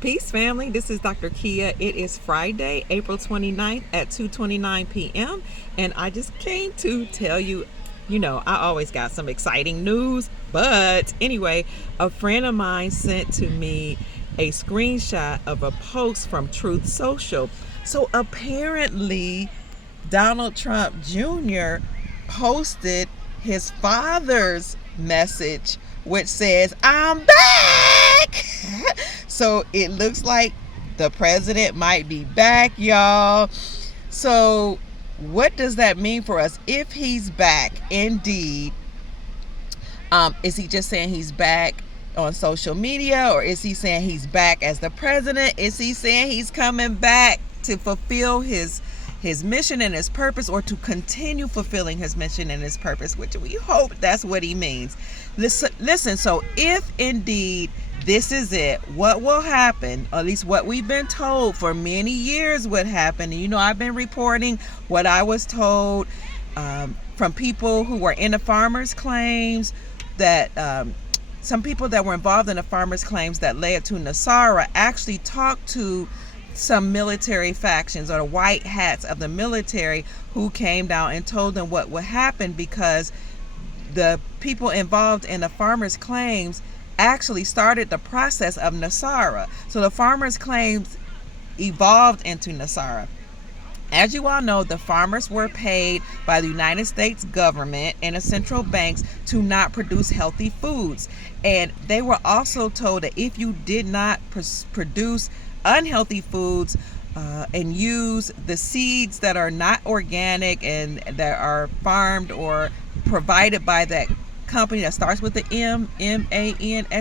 Peace, family. This is Dr. Kia. It is Friday, April 29th at 2:29 p.m. And I just came to tell you, I always got some exciting news. But anyway, a friend of mine sent to me a screenshot of a post from Truth Social. So apparently, Donald Trump Jr. posted his father's message, which says, "I'm back." So it looks like the president might be back, y'all. So, what does that mean for us if he's back indeed? Is he just saying he's back on social media, or is he saying he's back as the president? Is he saying he's coming back to fulfill his mission and his purpose, or to continue fulfilling his mission and his purpose, which we hope that's what he means. Listen, so if indeed this is it, what will happen, or at least what we've been told for many years would happen, and I've been reporting what I was told from people who were in the farmers' claims, that some people that were involved in the farmers' claims that led to NESARA actually talked to some military factions, or the white hats of the military, who came down and told them what would happen, because the people involved in the farmers' claims actually started the process of NESARA. So the farmers' claims evolved into NESARA. As you all know, the farmers were paid by the United States government and the central banks to not produce healthy foods. And they were also told that if you did not produce unhealthy foods and use the seeds that are not organic and that are farmed or provided by that company that starts with the MANSANTO,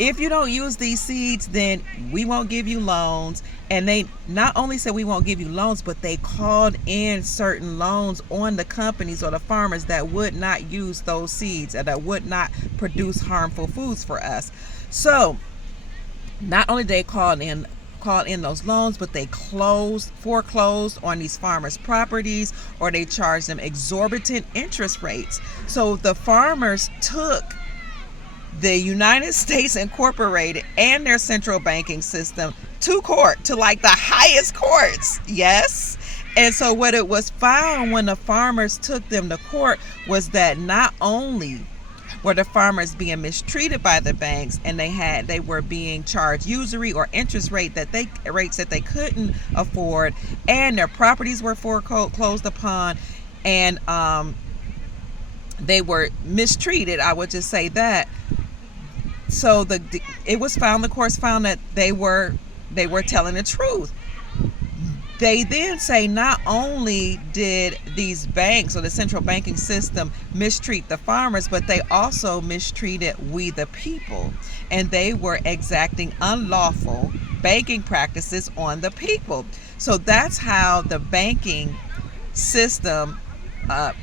if you don't use these seeds, then we won't give you loans. And they not only said we won't give you loans, but they called in certain loans on the companies or the farmers that would not use those seeds, and that would not produce harmful foods for us. So not only did they call in those loans, but they foreclosed on these farmers' properties, or they charged them exorbitant interest rates. So the farmers took the United States Incorporated and their central banking system to court, to like the highest courts. Yes. And so what it was found when the farmers took them to court was that not only were the farmers being mistreated by the banks, and they were being charged usury or interest rates that they couldn't afford, and their properties were foreclosed upon, and they were mistreated. I would just say that. So the courts found that they were telling the truth. They then say not only did these banks or the central banking system mistreat the farmers, but they also mistreated we the people, and they were exacting unlawful banking practices on the people. So that's how the banking system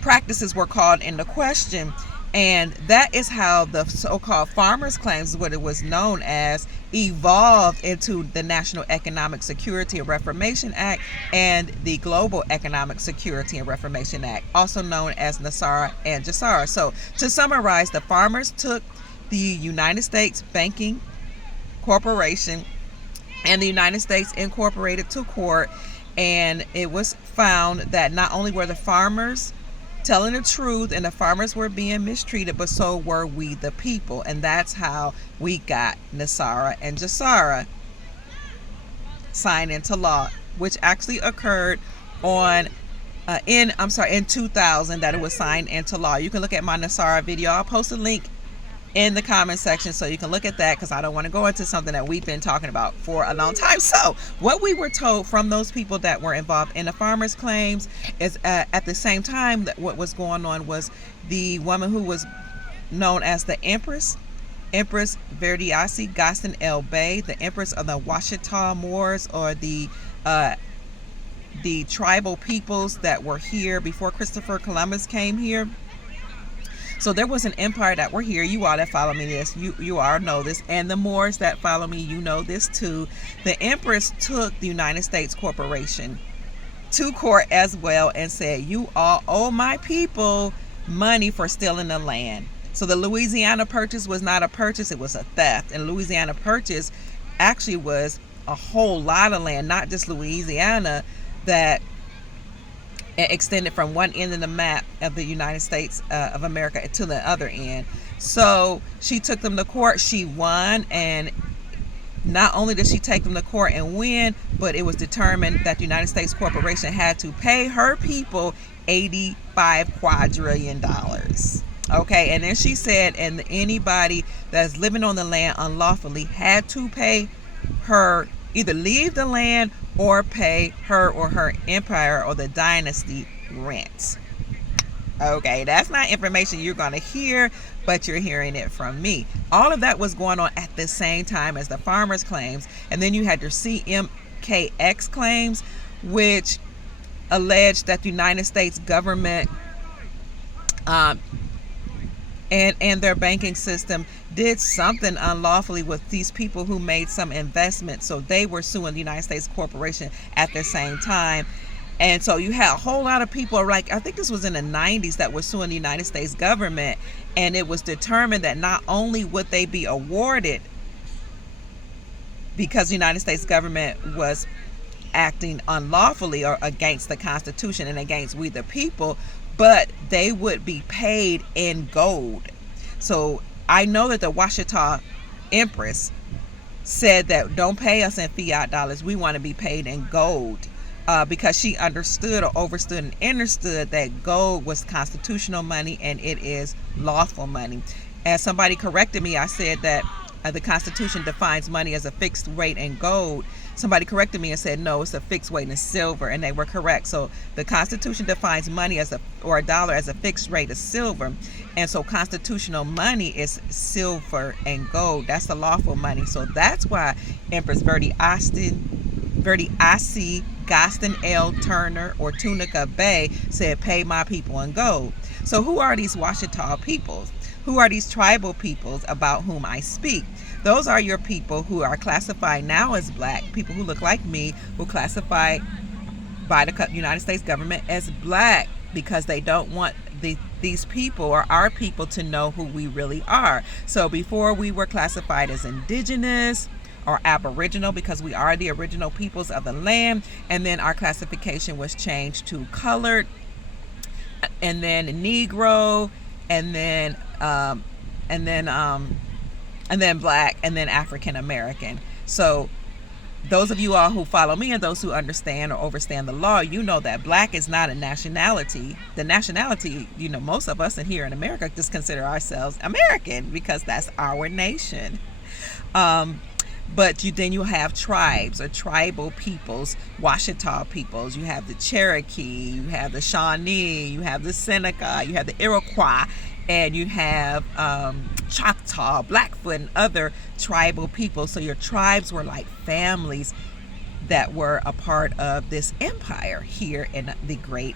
practices were called into question. And that is how the so-called farmers' claims, what it was known as, evolved into the National Economic Security and Reformation Act and the Global Economic Security and Reformation Act, also known as NESARA and GESARA. So to summarize, the farmers took the United States Banking Corporation and the United States Incorporated to court, and it was found that not only were the farmers telling the truth and the farmers were being mistreated, but so were we the people. And that's how we got NESARA and GESARA signed into law, which actually occurred in 2000, that it was signed into law. You can look at my NESARA video. I'll post a link in the comment section so you can look at that, because I don't want to go into something that we've been talking about for a long time. So what we were told from those people that were involved in the farmers' claims is at the same time that what was going on was the woman who was known as the Empress Verdiasi Gaston L. Bay, the Empress of the Washita Moors, or the tribal peoples that were here before Christopher Columbus came here. So there was an empire that were here. You all that follow me this, you all know this. And the Moors that follow me, you know this too. The Empress took the United States Corporation to court as well and said, you all owe my people money for stealing the land. So the Louisiana Purchase was not a purchase, it was a theft. And Louisiana Purchase actually was a whole lot of land, not just Louisiana, that extended from one end of the map of the United States of America to the other end. So she took them to court. She won, and not only did she take them to court and win, but it was determined that the United States Corporation had to pay her people $85 quadrillion. Okay, and then she said, and anybody that's living on the land unlawfully had to pay her, either leave the land or pay her or her empire or the dynasty rent. Okay, that's not information you're going to hear, but you're hearing it from me. All of that was going on at the same time as the farmers' claims. And then you had your CMKX claims, which alleged that the United States government and their banking system did something unlawfully with these people who made some investment. So they were suing the United States Corporation at the same time. And so you had a whole lot of people, like I think this was in the 90s, that were suing the United States government. And it was determined that not only would they be awarded because the United States government was acting unlawfully or against the Constitution and against we the people, but they would be paid in gold. So I know that the Washita Empress said that don't pay us in fiat dollars, we want to be paid in gold, because she understood or overstood and understood that gold was constitutional money and it is lawful money. As somebody corrected me, I said that the Constitution defines money as a fixed rate in gold. Somebody corrected me and said, no, it's a fixed weight in silver, and they were correct. So the Constitution defines money as a dollar as a fixed rate of silver, and so constitutional money is silver and gold. That's the lawful money. So that's why Empress Verdi Asi Gaston L. Turner or Tunica Bay said, pay my people in gold. So who are these Washita peoples? Who are these tribal peoples about whom I speak? Those are your people who are classified now as black, people who look like me, who classify by the United States government as black because they don't want these people or our people to know who we really are. So before we were classified as indigenous or aboriginal because we are the original peoples of the land, and then our classification was changed to colored, and then Negro, and then black, and then African American. So those of you all who follow me and those who understand or overstand the law, you know that black is not a nationality. The nationality, most of us in here in America just consider ourselves American because that's our nation. But then you have tribes or tribal peoples, Washita peoples. You have the Cherokee, you have the Shawnee, you have the Seneca, you have the Iroquois, and you have Choctaw, Blackfoot, and other tribal people. So your tribes were like families that were a part of this empire here in the great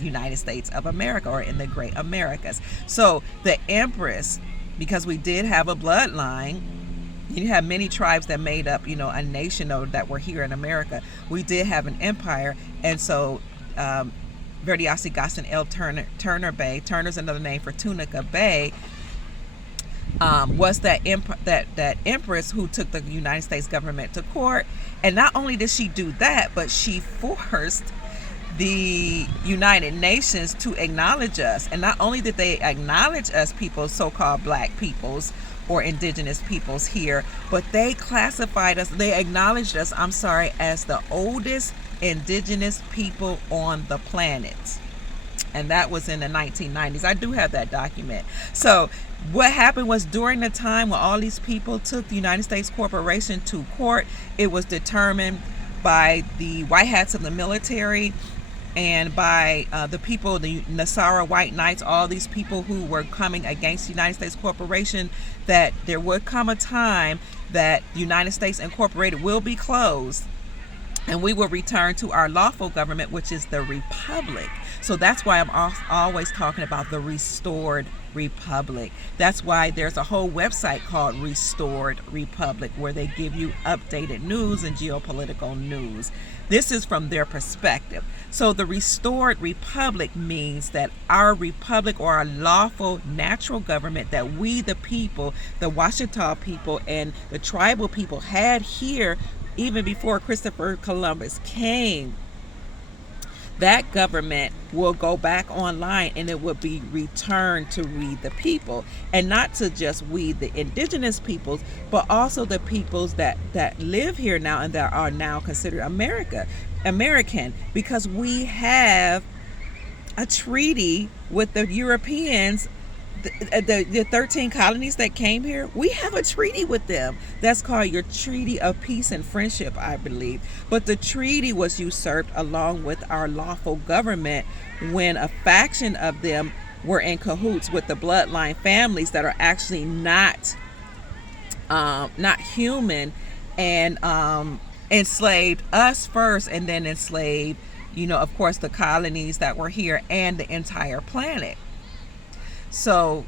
United States of America, or in the great Americas. So the Empress, because we did have a bloodline, you have many tribes that made up, a nation that were here in America. We did have an empire, and so Verdi Asi Gaston L. Turner Bay, Turner's another name for Tunica Bay, was that empress who took the United States government to court. And not only did she do that, but she forced the United Nations to acknowledge us. And not only did they acknowledge us people, so-called black peoples or indigenous peoples here, but they classified us, they acknowledged us, as the oldest indigenous people on the planet. And that was in the 1990s. I do have that document. So what happened was, during the time when all these people took the United States Corporation to court, it was determined by the white hats of the military and by the people, the Nasara White Knights, all these people who were coming against the United States Corporation, that there would come a time that the United States Incorporated will be closed and we will return to our lawful government, which is the Republic. So that's why I'm always talking about the restored Republic. That's why there's a whole website called Restored Republic where they give you updated news and geopolitical news. This is from their perspective. So the Restored Republic means that our republic, or our lawful natural government that we the people, the Washita people and the tribal people had here even before Christopher Columbus came, that government will go back online and it will be returned to we the people, and not to just we the indigenous peoples, but also the peoples that live here now and that are now considered American, because we have a treaty with the Europeans. The 13 colonies that came here, we have a treaty with them. That's called your Treaty of Peace and Friendship, I believe. But the treaty was usurped along with our lawful government when a faction of them were in cahoots with the bloodline families that are actually not human, and enslaved us first, and then enslaved, of course, the colonies that were here and the entire planet. So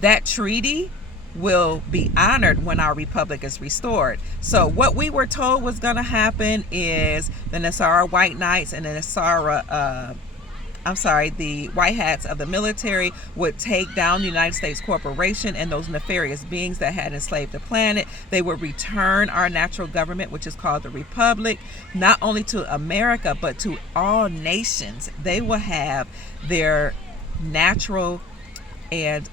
that treaty will be honored when our republic is restored. So what we were told was going to happen is the Nasara White Knights and the the White Hats of the military would take down the United States Corporation and those nefarious beings that had enslaved the planet. They would return our natural government, which is called the Republic, not only to America, but to all nations. They will have their natural and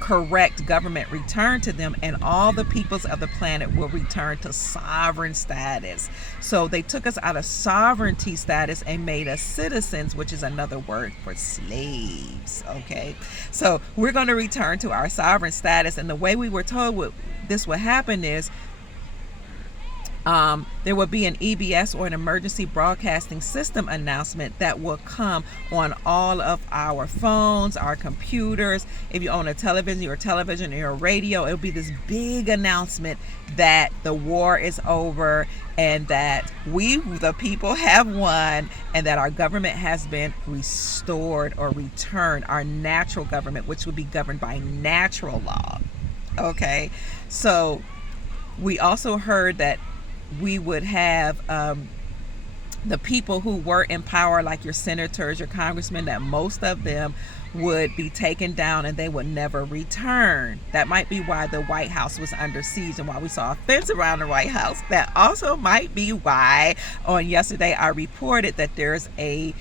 correct government returned to them, and all the peoples of the planet will return to sovereign status. So they took us out of sovereignty status and made us citizens, which is another word for slaves. Okay, so we're going to return to our sovereign status, and the way we were told this would happen is there will be an EBS, or an emergency broadcasting system announcement, that will come on all of our phones, our computers. If you own a television, or your radio, it'll be this big announcement that the war is over and that we, the people, have won, and that our government has been restored or returned, our natural government, which will be governed by natural law. Okay, so we also heard that we would have the people who were in power, like your senators, your congressmen, that most of them would be taken down and they would never return. That might be why the White House was under siege and why we saw a fence around the White House. That also might be why on yesterday I reported that there's a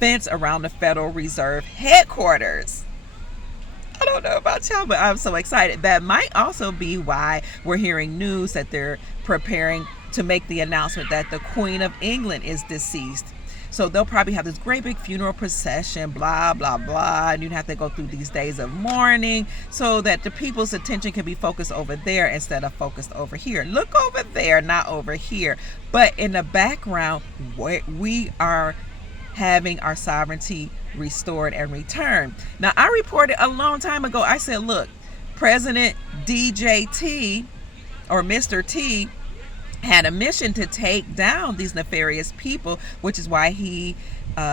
fence around the Federal Reserve headquarters. I don't know about y'all, but I'm so excited. That might also be why we're hearing news that they're preparing to make the announcement that the Queen of England is deceased. So they'll probably have this great big funeral procession, blah, blah, blah. And you'd have to go through these days of mourning so that the people's attention can be focused over there instead of focused over here. Look over there, not over here. But in the background, we are having our sovereignty restored and returned. Now, I reported a long time ago, I said, look, President DJT, or Mr. T, had a mission to take down these nefarious people, which is why he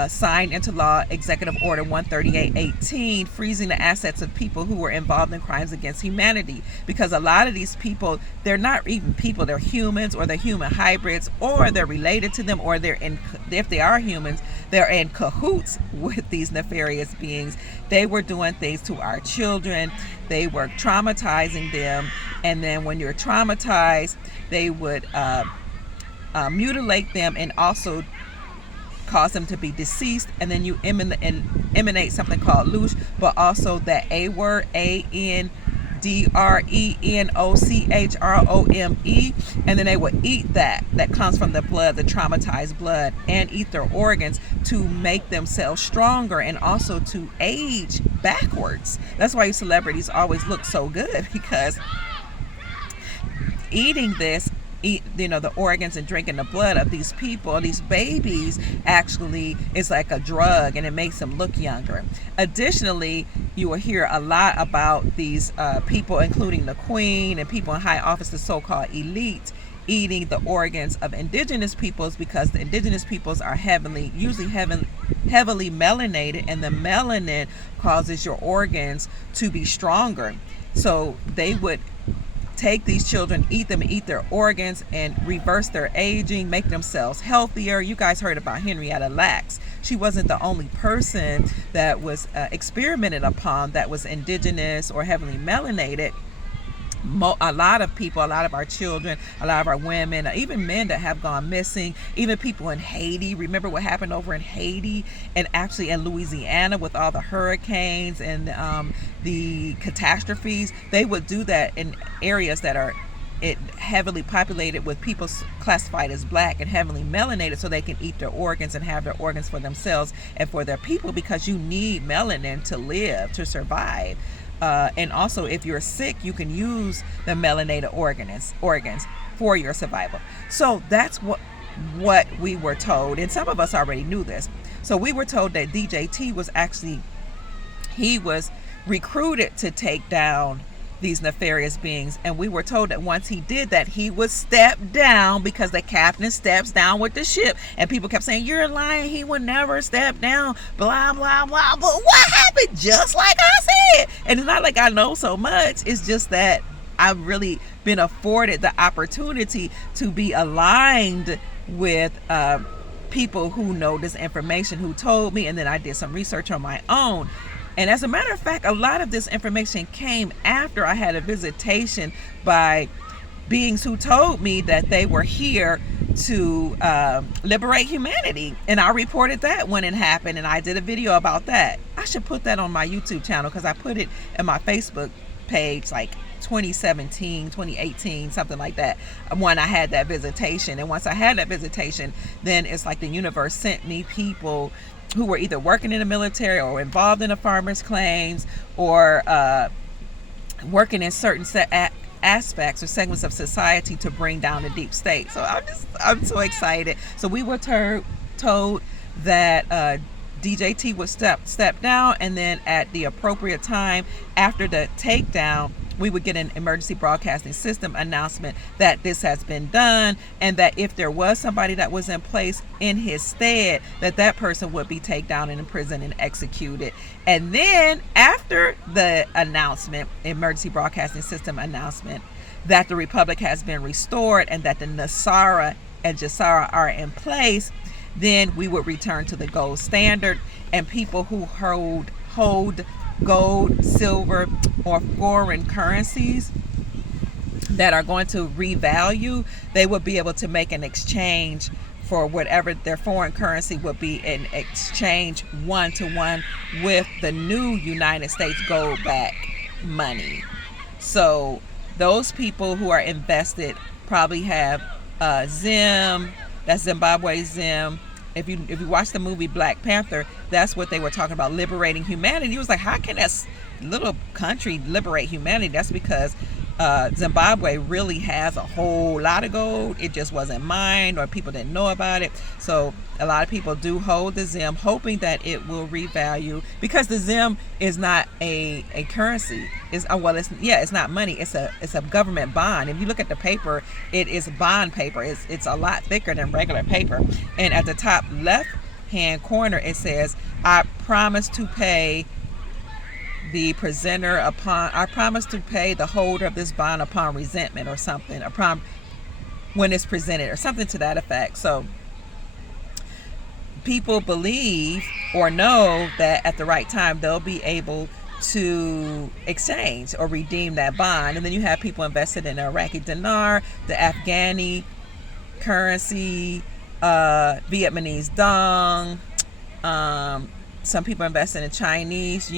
signed into law Executive Order 13818, freezing the assets of people who were involved in crimes against humanity. Because a lot of these people, they're not even people, they're humans, or they're human hybrids, or they're related to them, or if they are humans, they're in cahoots with these nefarious beings. They were doing things to our children. They were traumatizing them. And then when you're traumatized, they would mutilate them and also cause them to be deceased. And then you emanate something called louche, but also that A word, ANDRENOCHROME. And then they would eat that comes from the blood, the traumatized blood, and eat their organs to make themselves stronger and also to age backwards. That's why celebrities always look so good, because eating this, the organs and drinking the blood of these people, these babies, actually is like a drug, and it makes them look younger. Additionally, you will hear a lot about these people, including the Queen and people in high office, the so-called elite, eating the organs of indigenous peoples, because the indigenous peoples are usually heavily melanated, and the melanin causes your organs to be stronger. So they would take these children, eat them, eat their organs, and reverse their aging, make themselves healthier. You guys heard about Henrietta Lacks. She wasn't the only person that was experimented upon that was indigenous or heavily melanated. A lot of people, a lot of our children, a lot of our women, even men that have gone missing, even people in Haiti. Remember what happened over in Haiti and actually in Louisiana with all the hurricanes and the catastrophes? They would do that in areas that are heavily populated with people classified as black and heavily melanated, so they can eat their organs and have their organs for themselves and for their people, because you need melanin to live, to survive. And also, if you're sick, you can use the melanated organs for your survival. So that's what we were told, and some of us already knew this. So we were told that DJT was he was recruited to take down these nefarious beings, and we were told that once he did that, he would step down, because the captain steps down with the ship. And people kept saying, you're lying, he would never step down, blah blah blah. But what happened? Just like I said. And it's not like I know so much, it's just that I've really been afforded the opportunity to be aligned with people who know this information, who told me, and then I did some research on my own. And as a matter of fact, a lot of this information came after I had a visitation by beings who told me that they were here to liberate humanity. And I reported that when it happened, and I did a video about that. I should put that on my YouTube channel, because I put it in my Facebook page like 2017, 2018, something like that, when I had that visitation. And once I had that visitation, then it's like the universe sent me people who were either working in the military or involved in the farmers' claims, or working in certain aspects or segments of society to bring down the deep state. So I'm so excited. So we were told that DJT would step down, and then at the appropriate time after the takedown, we would get an emergency broadcasting system announcement that this has been done, and that if there was somebody that was in place in his stead, that person would be taken down and imprisoned and executed. And then after the announcement, emergency broadcasting system announcement, that the Republic has been restored and that the Nasara and Jasara are in place, then we would return to the gold standard, and people who hold gold, silver, or foreign currencies that are going to revalue, they would be able to make an exchange for whatever their foreign currency would be, in exchange 1-to-1 with the new United States gold-backed money. So those people who are invested probably have Zim, that's Zimbabwe Zim. If you watch the movie Black Panther, that's what they were talking about, liberating humanity. It was like, how can that little country liberate humanity? That's because Zimbabwe really has a whole lot of gold. It just wasn't mined, or people didn't know about it. So a lot of people do hold the Zim, hoping that it will revalue, because the Zim is not a currency. It's not money. It's a government bond. If you look at the paper, it is bond paper. It's a lot thicker than regular paper. And at the top left hand corner, it says, I promise to pay the presenter I promise to pay the holder of this bond upon resentment, or something, upon when it's presented, or something to that effect. So people believe or know that at the right time they'll be able to exchange or redeem that bond. And then you have people invested in the Iraqi dinar, the Afghani currency, Vietnamese dong, some people invested in Chinese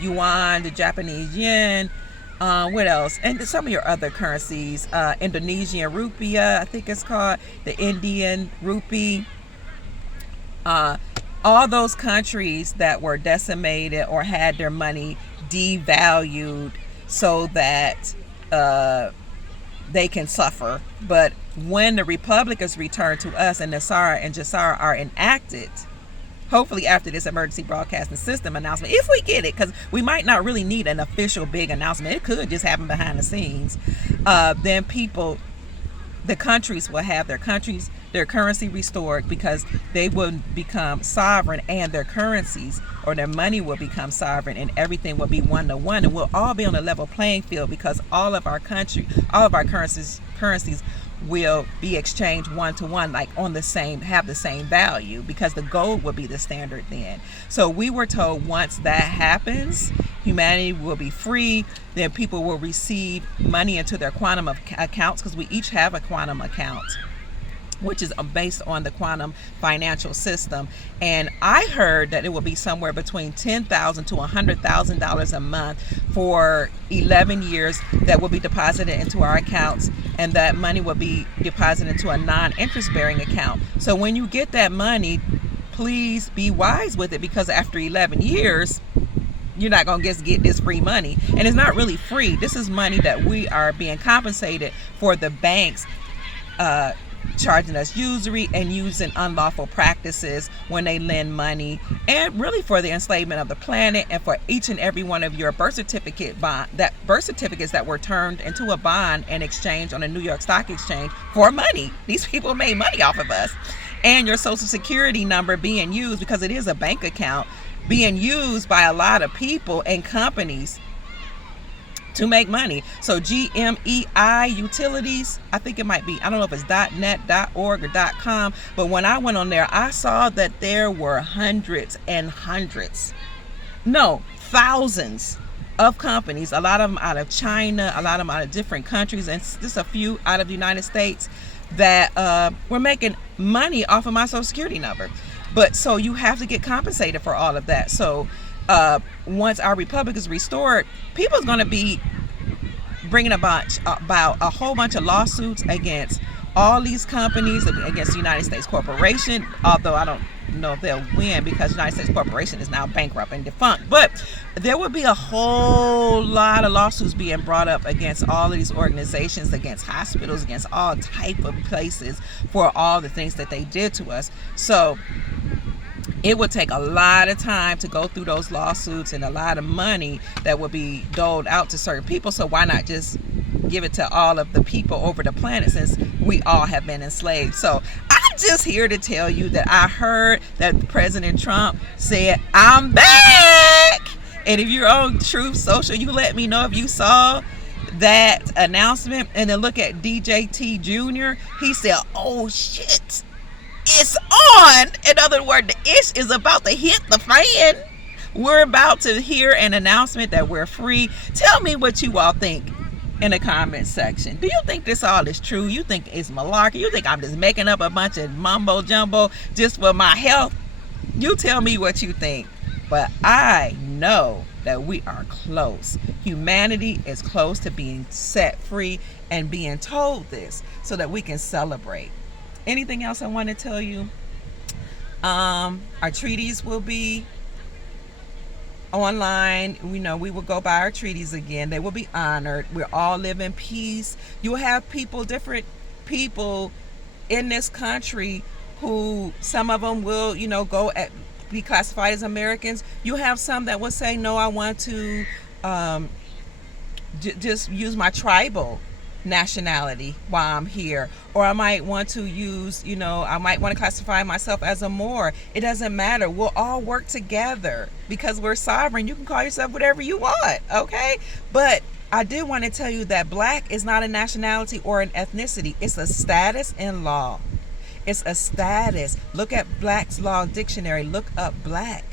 yuan, the Japanese yen, what else? And some of your other currencies, Indonesian rupiah, I think it's called, the Indian rupee. All those countries that were decimated or had their money devalued so that they can suffer. But when the Republic is returned to us and Nasara and Jasara are enacted, hopefully after this emergency broadcasting system announcement, if we get it, because we might not really need an official big announcement, it could just happen behind the scenes, then the countries will have their countries their currency restored, because they will become sovereign, and their currencies or their money will become sovereign, and everything will be one to one, and we'll all be on a level playing field, because all of our currencies will be exchanged one to one, like on the same, have the same value, because the gold will be the standard then. So we were told once that happens, humanity will be free. Then people will receive money into their quantum of accounts, because we each have a quantum account, which is based on the quantum financial system. And I heard that it will be somewhere between $10,000 to $100,000 a month for 11 years that will be deposited into our accounts, and that money will be deposited into a non-interest bearing account. So when you get that money, please be wise with it, because after 11 years, you're not going to just get this free money. And it's not really free. This is money that we are being compensated for the banks charging us usury and using unlawful practices when they lend money, and really for the enslavement of the planet, and for each and every one of your birth certificates that were turned into a bond and exchanged on the New York Stock Exchange for money. These people made money off of us. And your social security number being used, because it is a bank account, being used by a lot of people and companies to make money. So GMEI Utilities, I think it might be, I don't know if it's .net, .org, or .com, but when I went on there, I saw that there were thousands of companies, a lot of them out of China, a lot of them out of different countries, and just a few out of the United States, that were making money off of my social security number. But so you have to get compensated for all of that. So once our republic is restored, people's going to be bringing about a whole bunch of lawsuits against all these companies, against the United States Corporation, although I don't know if they'll win, because the United States Corporation is now bankrupt and defunct. But there will be a whole lot of lawsuits being brought up against all of these organizations, against hospitals, against all type of places, for all the things that they did to us. So it would take a lot of time to go through those lawsuits, and a lot of money that would be doled out to certain people. So why not just give it to all of the people over the planet, since we all have been enslaved? So I'm just here to tell you that I heard that President Trump said, "I'm back." And if you're on Truth Social, you let me know if you saw that announcement. And then look at DJT Jr. He said, "Oh shit, it's on." In other words, the ish is about to hit the fan. We're about to hear an announcement that we're free. Tell me what you all think in the comment section. Do you think this all is true? You think it's malarkey? You think I'm just making up a bunch of mumbo jumbo just for my health? You tell me what you think. But I know that we are close. Humanity is close to being set free and being told this, so that we can celebrate. Anything else I want to tell you? Our treaties will be online. We will go by our treaties again. They will be honored. We'll all live in peace. You'll have different people in this country who, some of them will, be classified as Americans. You'll have some that will say, no, I want to just use my tribal nationality while I'm here. Or I might want to use, I might want to classify myself as a Moor. It doesn't matter. We'll all work together because we're sovereign. You can call yourself whatever you want, okay? But I did want to tell you that Black is not a nationality or an ethnicity. It's a status in law. It's a status. Look at Black's Law Dictionary. Look up Black.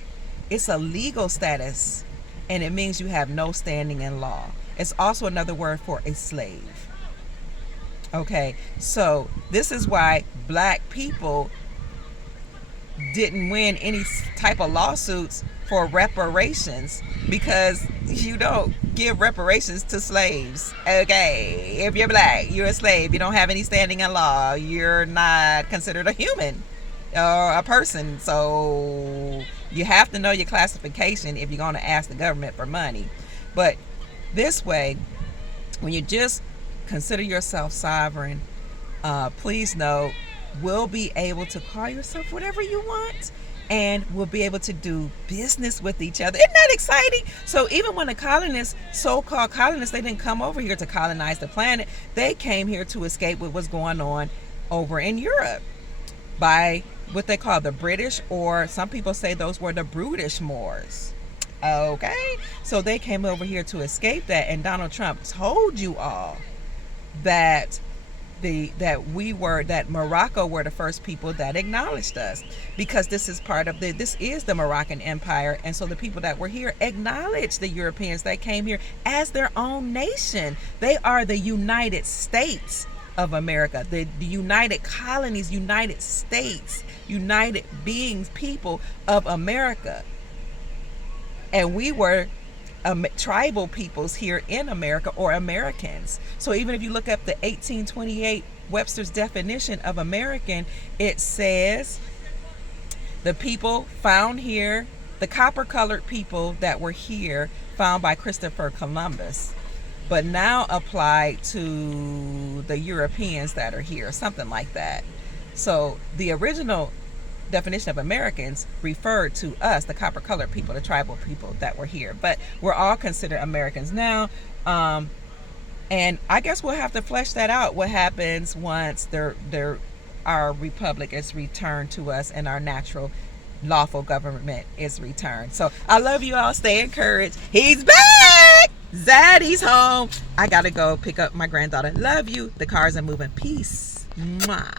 It's a legal status, and it means you have no standing in law. It's also another word for a slave. Okay, so this is why Black people didn't win any type of lawsuits for reparations, because you don't give reparations to slaves. Okay, if you're Black, you're a slave. You don't have any standing in law. You're not considered a human or a person. So you have to know your classification if you're going to ask the government for money. But this way, when you just consider yourself sovereign, please know we'll be able to call yourself whatever you want, and we'll be able to do business with each other. Isn't that exciting? So even when the colonists, so-called colonists, they didn't come over here to colonize the planet. They came here to escape what was going on over in Europe. by what they call the British, or some people say those were the brutish Moors. Okay, so they came over here to escape that, and Donald Trump told you all that that Morocco were the first people that acknowledged us, because this is the Moroccan Empire, and so the people that were here acknowledged the Europeans that came here as their own nation. They are the United States of America, the United Colonies, United States, United beings, people of America. And we were tribal peoples here in America, or Americans. So even if you look up the 1828 Webster's definition of American, it says the people found here, the copper-colored people that were here, found by Christopher Columbus, but now applied to the Europeans that are here, something like that. So the original definition of Americans referred to us, the copper-colored people, the tribal people that were here, but we're all considered Americans now. And I guess we'll have to flesh that out, what happens once our republic is returned to us and our natural lawful government is returned. So I love you all. Stay encouraged. He's back. Zaddy's home. I gotta go pick up my granddaughter. Love you. The cars are moving. Peace. Mwah.